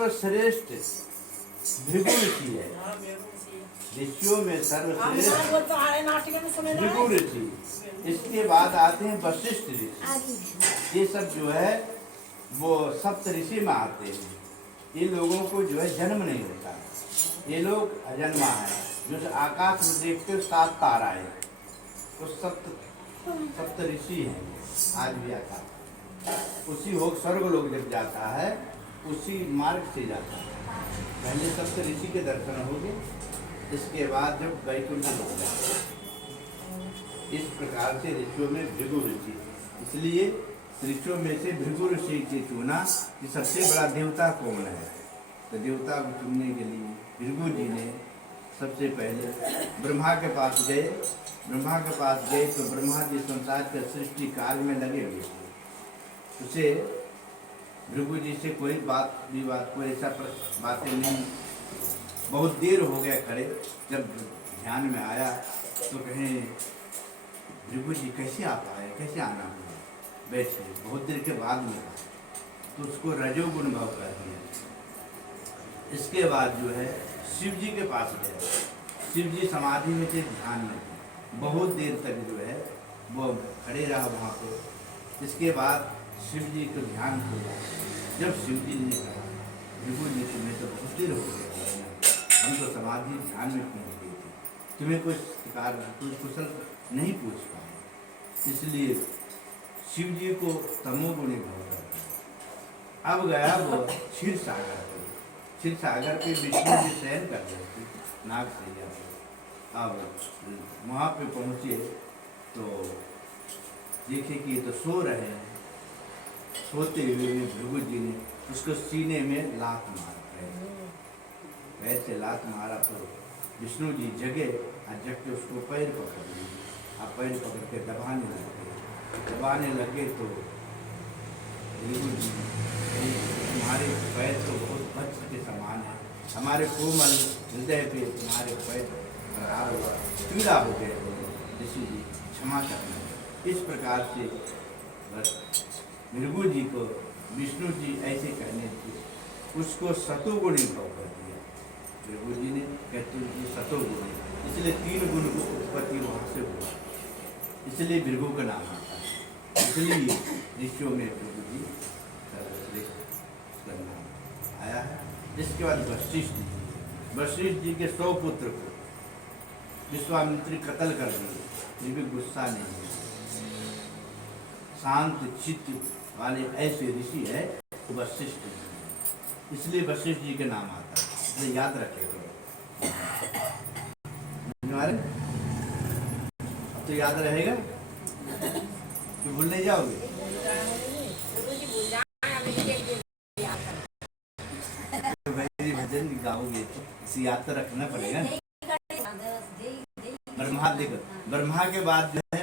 सर्वश्रेष्ठ भृगु ऋषि है। ऋषियों में सर्वश्रेष्ठ भृगु ऋषि। इसके बाद आते हैं वशिष्ठ ऋषि। ये सब जो है वो सप्त ऋषि में आते हैं। ये लोगों को जो है जन्म नहीं होता, ये लोग अजन्मा है। जो आकाश में देखते हो 7 तारा है, तो सप्त ऋषि हैं। आज भी आता उसी हो स्वर्ग लोग जब जाता है उसी मार्ग से जाता है। पहले सप्त ऋषि के दर्शन हो गए, इसके बाद जब वैकुंठ लोग जाते हैं। इस प्रकार से ऋषियों में भृगु ऋषि, इसलिए ऋषियों में से भृगु ऋषि को चुना कि सबसे बड़ा देवता कौन है। तो देवता को चुनने के लिए भृगु जी ने सबसे पहले ब्रह्मा के पास गए। ब्रह्मा के पास गए तो ब्रह्मा जी संसार के सृष्टि कार्य में लगे हुए थे। उसे भृगु जी से कोई विवाद कोई ऐसा बातें नहीं। बहुत देर हो गया खड़े, जब ध्यान में आया तो कहें भृगु जी कैसे आप आए, कैसे आना हुआ, बैठे। बहुत देर के बाद में तो उसको रजोगुण भाव कर दिया। इसके बाद जो है शिव जी के पास गया। शिव जी समाधि में थे, ध्यान में थे। बहुत देर तक जो है वो खड़े रहा वहाँ पे। इसके बाद शिव जी को ध्यान किया। जब शिव जी ने कहा भृगु जी तुम्हें तो बहुत देर हो गया, हम तो समाधि ध्यान में पहुँच गए थे, तुम्हें कोई कोई कुशल नहीं पूछ पाए। इसलिए शिव जी को तमोगुणी भाव कर। अब गया वो क्षीर सागर पे। क्षीर सागर पे विष्णु जी शयन कर रहे थे नाग सैया पे। अब वहाँ पे पहुँचे तो देखे कि ये तो सो रहे हैं। सोते हुए भृगु जी ने उसको सीने में लात मारा। वैसे लात मारा तो विष्णु जी जगे और जग के उसको पैर पकड़ लिए। आप पैर पकड़ के दबाने लगे तो भृगु जी तुम्हारे पैर तो बहुत वज्र के समान है, हमारे कोमल हृदय पे तुम्हारे पैर खराब हुआ, पीड़ा हो गए, ऋषि जी क्षमा करना। इस प्रकार से भृगु जी को विष्णु जी ऐसे कहने थे, उसको सतोगुणी भाव कर दिया। भृगु जी ने कहते हैं सतोगुणी, इसलिए 3 गुण को उत्पत्ति वहाँ से हुआ, इसलिए भृगु का नाम आता है। इसलिए ऋषियों में भृगु जी का नाम आया है। इसके बाद वशिष्ठ जी के 100 पुत्र को विश्वामित्र कत्ल कर दिए, फिर भी गुस्सा नहीं है। शांत चित्त वाले ऐसे ऋषि है वशिष्ठ जी, इसलिए वशिष्ठ जी के नाम आता है। इसलिए याद रखेगा। अब तो याद रहेगा कि भूल नहीं जाओगे। भजन गाओगे तो इसे याद तो रखना पड़ेगा। ब्रह्मा देखो, ब्रह्मा के बाद जो है